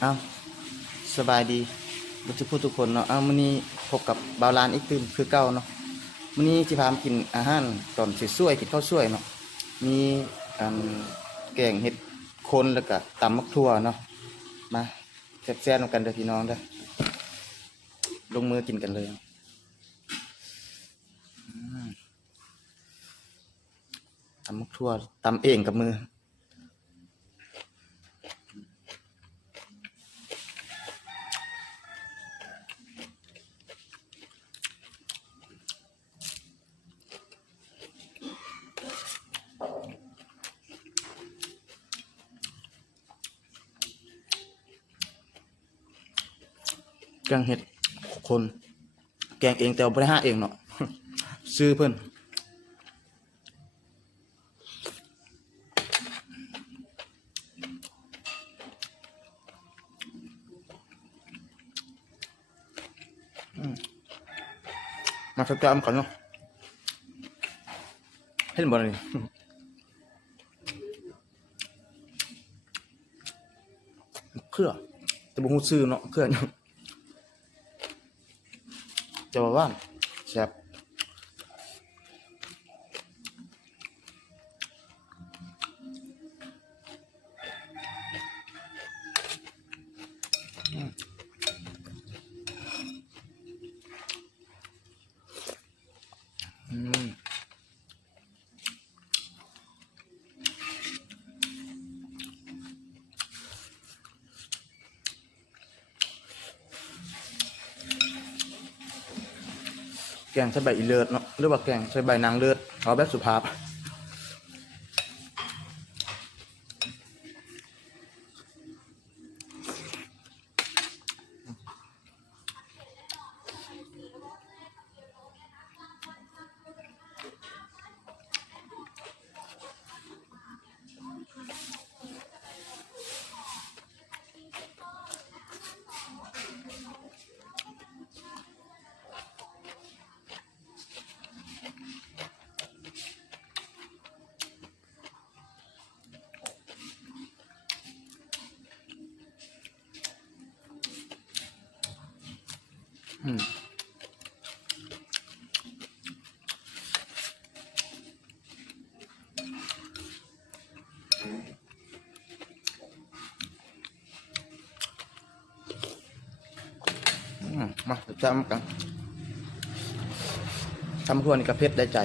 เอาสบายดีบุตรพูดทุกคนเนาะเอามื้อนี้พบกับบ่าวลานอีกตื่นคือเก่าเนาะมื้อนี้สิพามากินอาหารตอนสวยๆกินข้าวสวยเนาะมีอันแกงเห็ดโคนแล้วก็ตำมักทั่วเนาะมาแซ่บๆนำกันเด้อพี่น้องเด้อลงมือกินกันเลยตำมักทั่วตำเองกับมือแกงเห็ดโคนแกงเองแต่ว่าบ่ได้หาเองเนาะซื้อเพิ่นมาสักจานก่อนเนาะเห็นบ่นี่เครือแต่บ่ฮู้ชื่อเนาะเครือจะว่าว่านแซ่บแกงใส่ใบอีเลิศเนาะหรือว่าแกงใส่ใบนางเลิศเอาแบบสุภาพมาจำกันทำครัวนี่ก็เผ็ดได้ใจ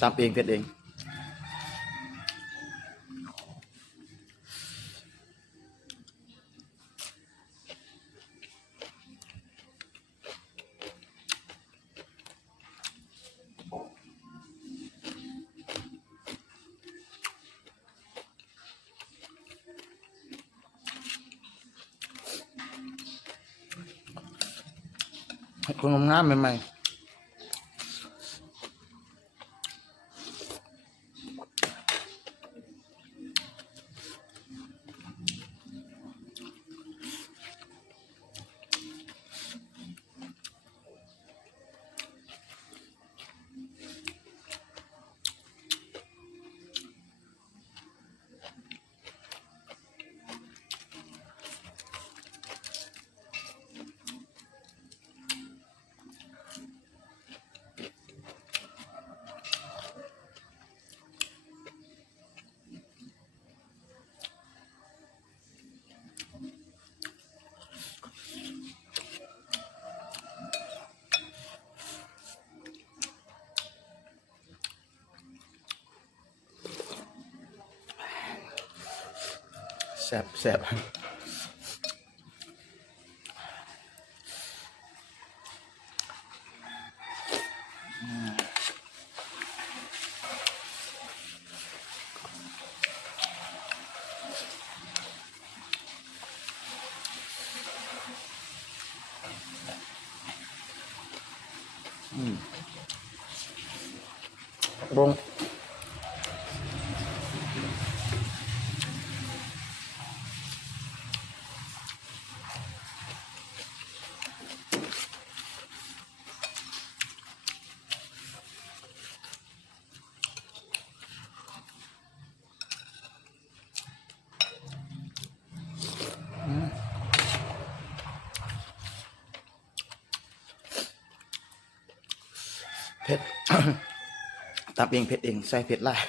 ตามเองเผ็ดเองคนงามใหม่แซ่บแซ่บบง ผ็ด ตำเองเผ็ดเองใส่เผ็ดหลาย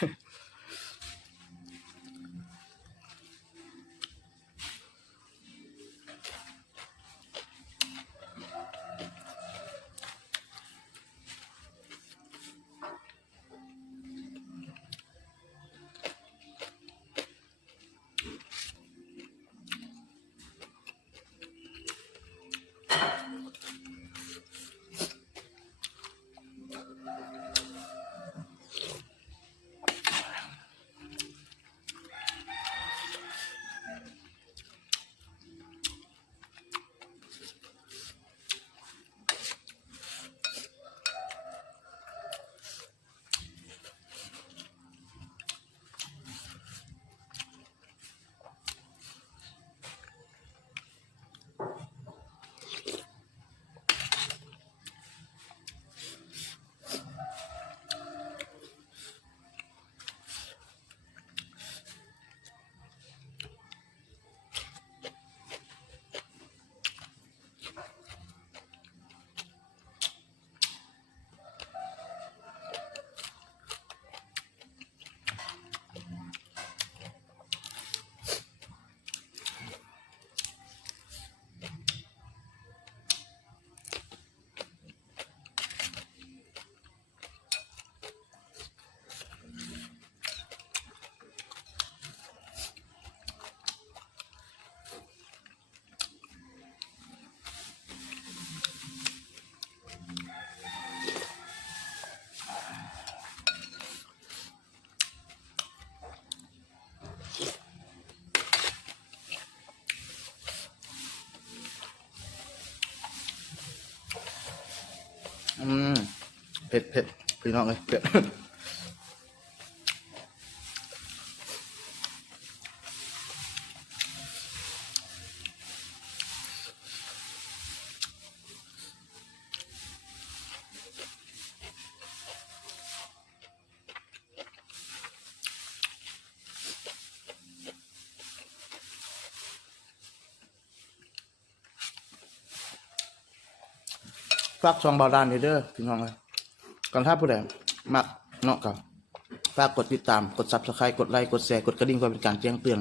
เผ็ดเผ็ดพี่น้องเลยเผ็ด ฝากช่องเบาด้านเด้อพี่น้องเลยก่อนถ้าผู้ใดมักเนาะกับฝากกดติดตามกด Subscribe กดไลค์กดแชร์กดกระดิ่งเพื่อเป็นการแจ้งเตือน